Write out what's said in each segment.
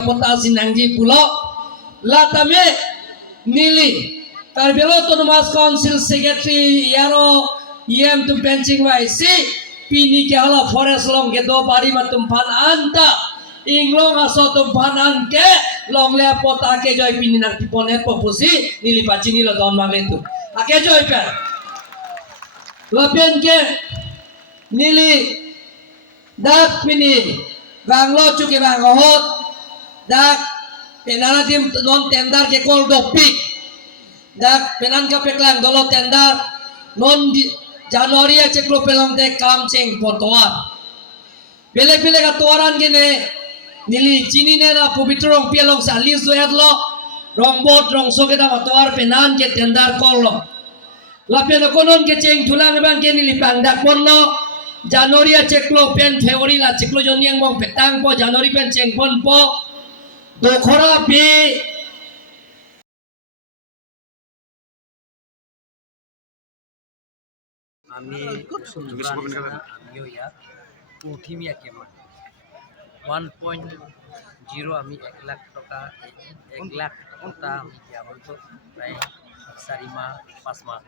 Potasi nangji pulo latame nili Karbelo Autonomous Council Secretary Yaro Yem tum benching vai si pini ke hala forest long ke do bari matum phan anta inglong aso tum phan an ke long le pota ke joy pini nak pone popusi nili pachini lo don mang lentu ake joy pe lopen ke nili dak pini banglo chuke bang hot dak penana tim non tendar ke kol dopik dak penan ka peklang dolo tendar non Januari ceklo pelong te kam ceng potoar bele ka toaran gene nili chini ne na pubitrong pelong salis do yadlo rong bot rong so ke da toar penan ke tendar kollo la pen konon ke ceng thulang bang ke nili pang dak ponlo Januari ceklo pen Februari la ceklo joniang mong petang po Januari pen ceng pon po dokhora be আমি আমিও ইয়াত উঠিমীয়া কেমন 1.0 আমি 1 লাখ টকা 1 লাখ টকা আমি দিয়া হয়তো প্রায় 4 মাহ 5 মাহ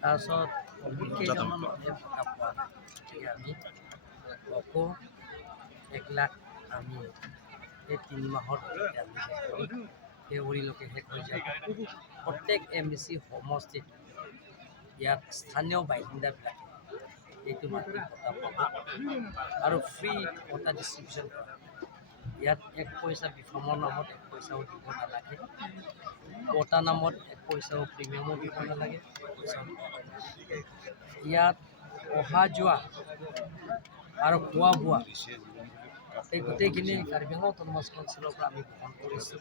তাৰপিছত বহুত কেইজনমান মানুহে টকা পোৱা গতিকে আমি অকো 1 লাখ আমি এই 3 মাহত আমি ফেব্ৰুৱাৰীলৈকে শেষ হৈ যাব প্ৰত্যেক এমবিচি সমষ্টিত ইয়াত স্থানীয় বাসিন্দাবিলাক এইটো মাটি পটা পাব আৰু ফ্ৰী পটা ডিষ্ট্ৰিবিউশ্যন কৰা ইয়াত 1 পইচা বিফৰ্মৰ নামত 1 পইচাও দিব নালাগে পটা নামত 1 পইচাও প্ৰিমিয়ামো দিব নালাগে ইয়াত অহা যোৱা আৰু খোৱা বোৱা এই গোটেইখিনি কাৰ্বি আংলং অটোনমাছ কাউন্সিলৰ পৰা আমি গ্ৰহণ কৰিছোঁ